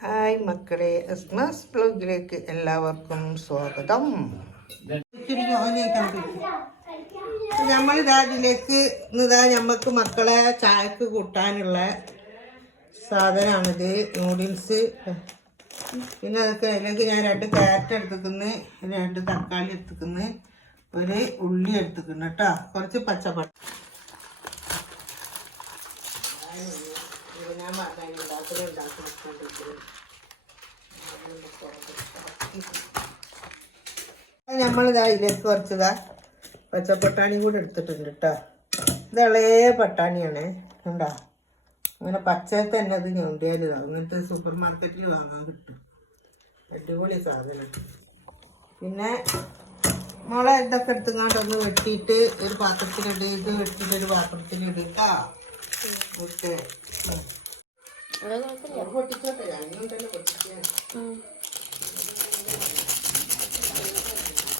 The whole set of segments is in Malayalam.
ഹായ് മക്കളെ എസ്മസ് ബ്ലോഗിലേക്ക് എല്ലാവർക്കും സ്വാഗതം. നമ്മൾ ഇതിലേക്ക് ഇന്നിതാ നമ്മക്ക് മക്കളെ ചായക്ക് കൂട്ടാനുള്ള സാധനമാണിത് നൂഡിൽസ് പിന്നെ അതൊക്കെ അതിലേക്ക് ഞാൻ രണ്ട് ക്യാരറ്റ് എടുത്തിക്കുന്നു രണ്ട് തക്കാളി എടുത്തിക്കുന്നു ഒരു ഉള്ളി എടുത്തിക്കുന്നു കേട്ടോ. കുറച്ച് പച്ചപ്പട്ട ഞാൻ പറഞ്ഞു ഉണ്ടാക്കലും ഉണ്ടാക്കണം നമ്മളിതാ ഇതിലേക്ക് കുറച്ചതാ പച്ചപ്പട്ടാണി കൂടെ എടുത്തിട്ടുണ്ട് കേട്ടോ. ഇത് ഇളയ പട്ടാണിയാണ് കണ്ടാ? അങ്ങനെ പച്ചയിൽ തന്നെ അത് ഞൊണ്ടിയാൽ ഇതാ അങ്ങനത്തെ സൂപ്പർ മാർക്കറ്റിൽ വാങ്ങാൻ കിട്ടും. അടിപൊളി സാധനം. പിന്നെ മോളെ ഇതൊക്കെ എടുത്തുങ്ങാണ്ടൊന്ന് വെട്ടിയിട്ട് ഒരു പാത്രത്തിലിട് ഇത് വെട്ടിയിട്ട് ഒരു പാത്രത്തിലിടുക ഓക്കെ.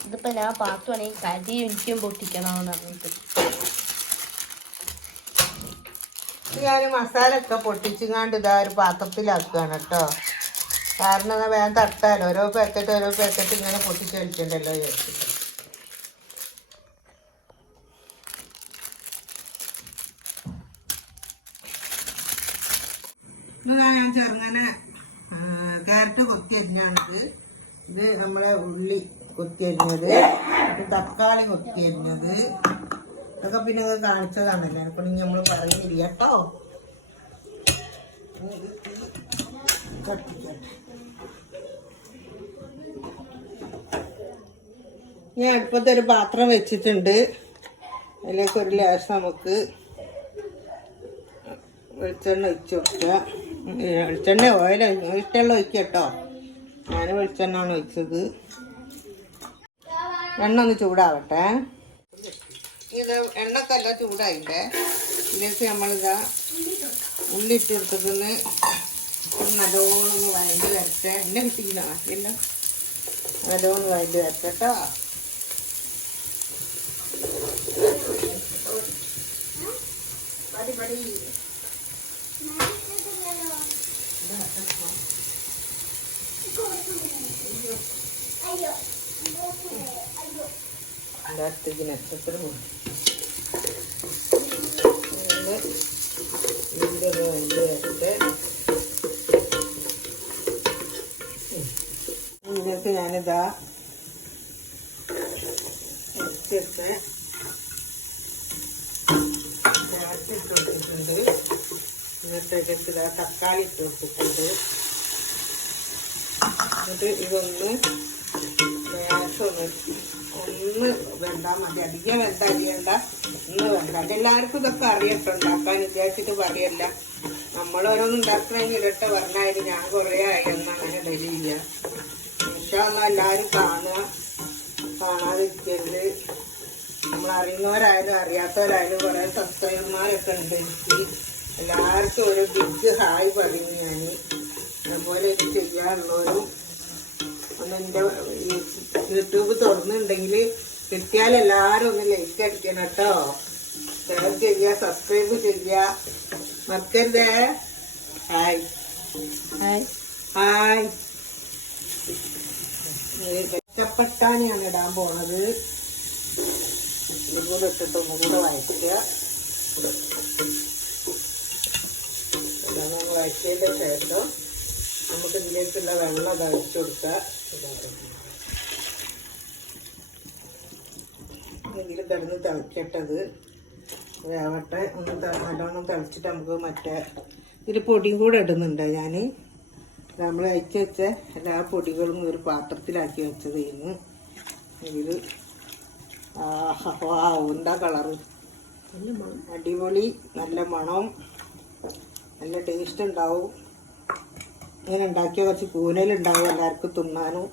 ഇതിപ്പോ ഞാൻ പാത്തുവാണെങ്കിൽ കരി എനിക്കും പൊട്ടിക്കണമെന്ന് പറഞ്ഞിട്ട്. ഞാൻ മസാല ഒക്കെ പൊട്ടിച്ചുങ്ങാണ്ട് ഇതാ ഒരു പാത്രത്തിലാക്കുകയാണ് കേട്ടോ. കാരണം വേഗം തട്ടാൻ ഓരോ പാക്കറ്റ് ഓരോ പാക്കറ്റ് ഇങ്ങനെ പൊട്ടിച്ച് കളിക്കണ്ടല്ലോ വിചാരിച്ചിട്ട് ഇതാ ഞാൻ ചെറുങ്ങനെ ക്യാരറ്റ് കൊത്തി അരിഞ്ഞാണിത് ഇത് നമ്മളെ ഉള്ളി കൊത്തി അരിഞ്ഞത് തക്കാളി കൊത്തി അരിഞ്ഞത് ഇതൊക്കെ പിന്നെ കാണിച്ചതാണല്ലോ. അപ്പോൾ നമ്മൾ പറയുന്നില്ല. കേട്ടോ? ഞാൻ അടുപ്പത്തെ ഒരു പാത്രം വെച്ചിട്ടുണ്ട്. അതിലേക്ക് ഒരു ലേശം നമുക്ക് വെളിച്ചെണ്ണ ഒഴിച്ച് കൊടുക്കുക. വെളിച്ചെണ്ണ ഓയിൽ ഇഷ്ടമുള്ള ഒഴിക്കുക കേട്ടോ. ഞാൻ വെളിച്ചെണ്ണ ആണ് ഒഴിച്ചത്. എണ്ണ ഒന്ന് ചൂടാവട്ടെ. ഇത് എണ്ണക്കല്ല ചൂടായില്ലേ? ഇതിലേക്ക് നമ്മളിതാ ഉള്ളി ഇട്ട് നല്ലോണം ഒന്ന് വഴണ്ട് വരട്ടെ. എന്നെ കിട്ടിയില്ല ബാക്കിയല്ല നല്ലോണം വഴണ്ട് വരട്ടെ കേട്ടോ. പടി പടി. അടുത്തേക്ക് നക്ഷത്രം ഇതിന്റെ വഴണ്ട് വരട്ടെ ഇതിലേക്ക് ഞാനിതാ കുറച്ചൊക്കെ ക്യാരറ്റ് ഇട്ട് കൊടുത്തിട്ടുണ്ട് ഇതാ തക്കാളി ഇട്ട് എന്നിട്ട് ഇതൊന്ന് ഒന്ന് ഒന്ന് വെന്താൽ മതി. അധികം വെന്ത അരിയണ്ട ഒന്ന് വെന്ത എല്ലാവർക്കും ഇതൊക്കെ അറിയട്ടോ. ഉണ്ടാക്കാൻ വിചാരിച്ചിട്ട് പറയല്ല. നമ്മളോരോന്ന് ഉണ്ടാക്കണമെങ്കിൽ ഇരട്ട പറഞ്ഞായിരുന്നു. ഞാൻ കുറേ ആയി. ഒന്നും അങ്ങനെ പക്ഷേ ഇൻഷാല്ല എല്ലാവരും കാണുക. കാണാതിരിക്കരുത്. നമ്മൾ അറിയുന്നവരായാലും അറിയാത്തവരായാലും കുറേ സബ്സ്ക്രൈബർമാരൊക്കെ ഉണ്ട് എനിക്ക്. എല്ലാവർക്കും ഒരു ബിഗ് ഹായ് പറഞ്ഞു ഞാൻ അതുപോലെ ഇത് ചെയ്യാനുള്ളൊരു ഒന്ന് എന്റെ യൂട്യൂബ് തുറന്നിട്ടുണ്ടെങ്കിൽ കിട്ടിയാൽ എല്ലാവരും ഒന്ന് ലൈക്ക് അടിക്കണം കേട്ടോ ഷെയർ ചെയ്യുക സബ്സ്ക്രൈബ് ചെയ്യുക മറക്കരുതേ. ഹായ് ഹായ് ഹായ് പച്ചപ്പട്ടാണിയാണ് ഇടാൻ പോണത്. ഇതുപോലെ ഇട്ടിട്ട് ഒന്നുകൂടെ വഴറ്റുക ഇതാണ് വഴറ്റിയതിന്റെ ശേഷം നമുക്ക് ഇതിലേക്കുള്ള വെള്ളം തളിച്ചു കൊടുക്കുക. ഇതിൽ കിടന്ന് ആവട്ടെ വേവട്ടെ. ഒന്ന് നല്ലോണം തിളച്ചിട്ട് നമുക്ക് മറ്റേ ഇതിൽ പൊടിയും കൂടെ ഇടുന്നുണ്ട് ഞാൻ നമ്മൾ അയച്ചു വെച്ച എല്ലാ പൊടികളും ഒരു പാത്രത്തിലാക്കി വെച്ചത് ഇന്ന്. ഇതിൽ ആഹാ എന്താ കളറ്? അടിപൊളി നല്ല മണം. നല്ല ടേസ്റ്റ് ഉണ്ടാവും. ഇങ്ങനെ ഉണ്ടാക്കിയ കുറച്ച് കൂനലുണ്ടാവും എല്ലാവർക്കും തിന്നാനും.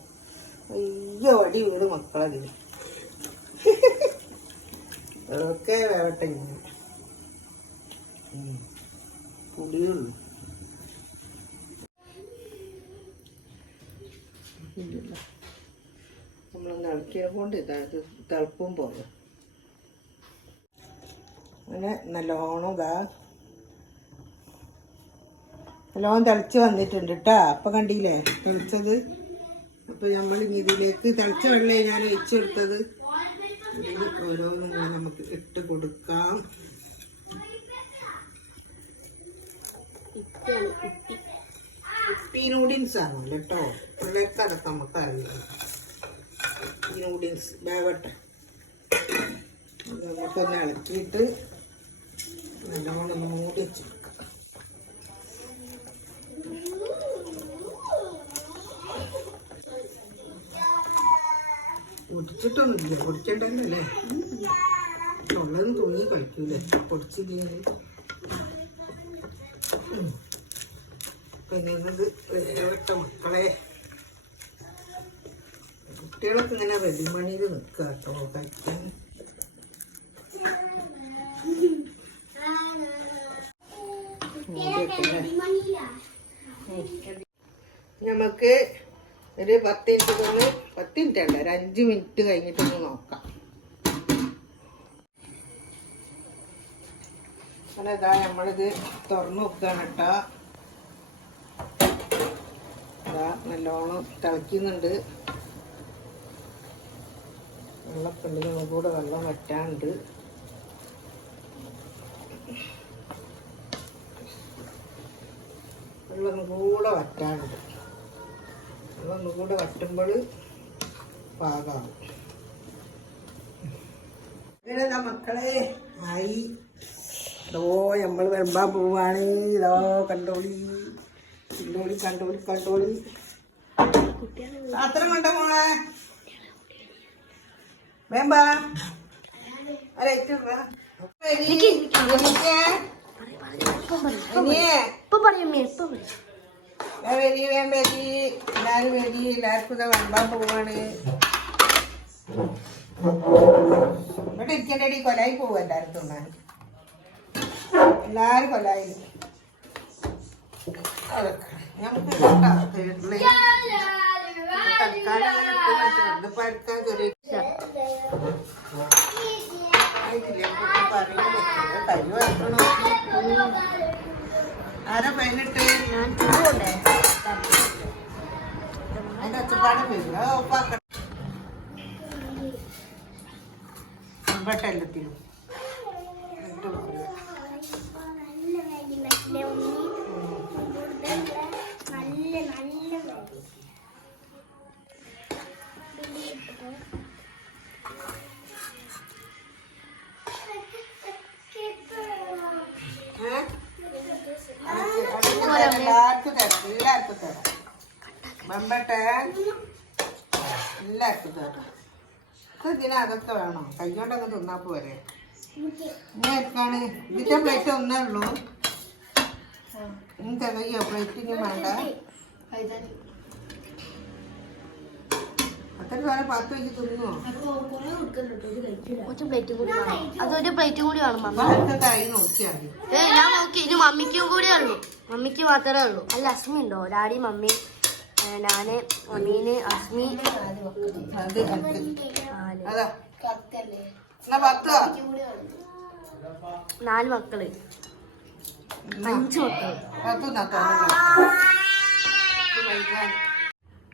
അയ്യോ അടി വീട് മക്കളതിന് അതൊക്കെ വേവട്ടെ ഇങ്ങനെ. പുളിയുള്ളൂ. നമ്മളൊന്ന് ഇളക്കിയത് കൊണ്ട് ഇതാ ഇത് തിളപ്പും പോകും അങ്ങനെ നല്ലോണം ഇതാ നല്ലോണം തിളച്ച് വന്നിട്ടുണ്ട് കേട്ടോ അപ്പം കണ്ടില്ലേ? തിളച്ചത്. അപ്പം നമ്മൾ ഇനി ഇതിലേക്ക് തിളച്ച വെള്ളേ ഞാൻ ഒഴിച്ചെടുത്തത്. ഇതിൽ ഓരോന്നും നമുക്ക് ഇട്ട് കൊടുക്കാം. ഉപ്പി നൂഡിൽസ് ആണോ കേട്ടോ പിള്ളേർക്കതൊക്കെ നമുക്ക് അറിയാം ഈ നൂഡിൽസ് വേവട്ടെ. നമുക്കൊന്ന് ഇളക്കിയിട്ട് നല്ലോണം ഒന്ന് പൊടിച്ചിട്ടൊന്നുമില്ല പൊടിച്ചിട്ടല്ലേ ഉള്ളത് തൂങ്ങി കളിക്കൂലേ പൊടിച്ചില്ലെങ്കിൽ പിന്നെ ഇത് വേവട്ടെ മക്കളെ. കുട്ടികളൊക്കെ ഇങ്ങനെ റെഡിമണിയിൽ നിൽക്കുക കേട്ടോ കഴിക്കാൻ. നമുക്ക് ഒരു പത്ത് മിനിറ്റ് കൊണ്ട് പത്ത് മിനിറ്റ് ഉണ്ട് ഒരു അഞ്ച് മിനിറ്റ് കഴിഞ്ഞിട്ടൊന്ന് നോക്കാം. അപ്പോൾ ഇതാ നമ്മളിത് തുറന്നു നോക്കുകയാണ് കേട്ടോ. ഇതാ നല്ലോണം തിളയ്ക്കുന്നുണ്ട്. വെള്ളപ്പിണ്ടിന് കൂടെ വെള്ളം വറ്റാണ്ട് വെള്ളം കൂടെ വറ്റാണ്ട് വെള്ളം കൂടെ വറ്റുമ്പോൾ പാകാവും ഇങ്ങനെ മക്കളെ ആയി. ഇതോ നമ്മൾ വരുമ്പാൻ പോവാണ്. ഇതോ കണ്ടോളി. കണ്ടോളി കണ്ടോളി കണ്ടോളി. അത്ര കൊണ്ട മോളെ? വേമ്പാ. അല്ല ഇപ്പൊ വേണ്ടി എല്ലാവർക്കും ഇതാ വെമ്പാൻ പോവാണ്. ഇവിടെ ഇരിക്കേണ്ടി കൊലായി പോവും എല്ലാരും തിന്നാൻ എല്ലാരും കൊലായി. ആരാ ഇട്ട് തരാം, എല്ലാവർക്കും തരാം എല്ലാവർക്കും തരാം. എല്ലാവർക്കും തരാം. ഇത് തിന്നാ പോരെ. പ്ലേറ്റ് ഒന്നേ ഉള്ളൂ. ഇനി തികയോ പ്ലേറ്റ് ഇനി വേണ്ട? അത്ര വേറെ പത്ത് വെച്ച് തിന്നുവോ? കുറച്ച് പ്ലേറ്റ് കൂടി വേണം. അതൊരു പ്ലേറ്റ് കൂടി വേണം മമ്മി. അതൊക്കെ കൈ നോക്കിയാൽ ഏ ഞാൻ നോക്കി. ഇനി മമ്മിക്കും കൂടിയേ ഉള്ളൂ. മമ്മിക്ക് മാത്രമേ ഉള്ളൂ. അല്ല അസ്മി ഉണ്ടോ? ഡാഡി മമ്മി ഞാൻ മമ്മീന് അസ്മി. അത് അതാ. എന്നാ പത്തോ. നാല് മക്കൾ. അഞ്ച് മക്കൾ. പത്ത്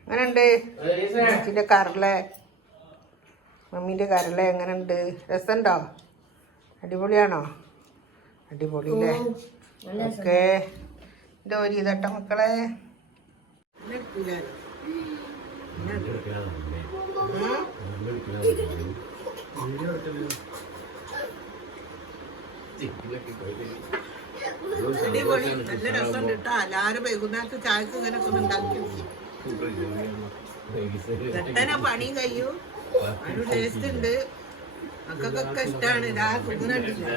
എങ്ങനെയുണ്ട്? മമ്മീന്റെ കരള. മമ്മീന്റെ കരള എങ്ങനെയുണ്ട്? രസമുണ്ടോ? അടിപൊളിയാണോ? അടിപൊളിയല്ലേ? ഓക്കെ. എന്റെ ഒരു ഇതട്ട മക്കളെ. അടിപൊളി നല്ല രസമുണ്ട് കേട്ടോ എല്ലാവരും വൈകുന്നേരത്ത് ചായക്ക് ഇങ്ങനെ ഒക്കെ ഉണ്ടാക്കി പെട്ടെന്ന് പണി കഴിയൂ അതിന് ടേസ്റ്റ് ഉണ്ട് മക്കൾക്കൊക്കെ ഇഷ്ടമാണ് ഇതാ കുതിരണ്ടില്ല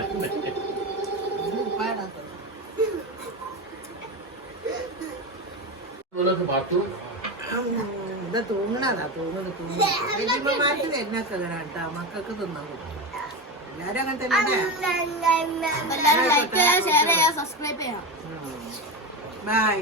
എന്താ തോന്നണതാ തോന്നുന്നത് തോന്നുന്നത് വലിയമ്മമാർക്ക് തന്നെയൊക്കെ ഇങ്ങനെ കേട്ടോ മക്കൾക്ക് തിന്നാൻ കൊടുക്കും എല്ലാരും അങ്ങനെ തന്നെ ബൈ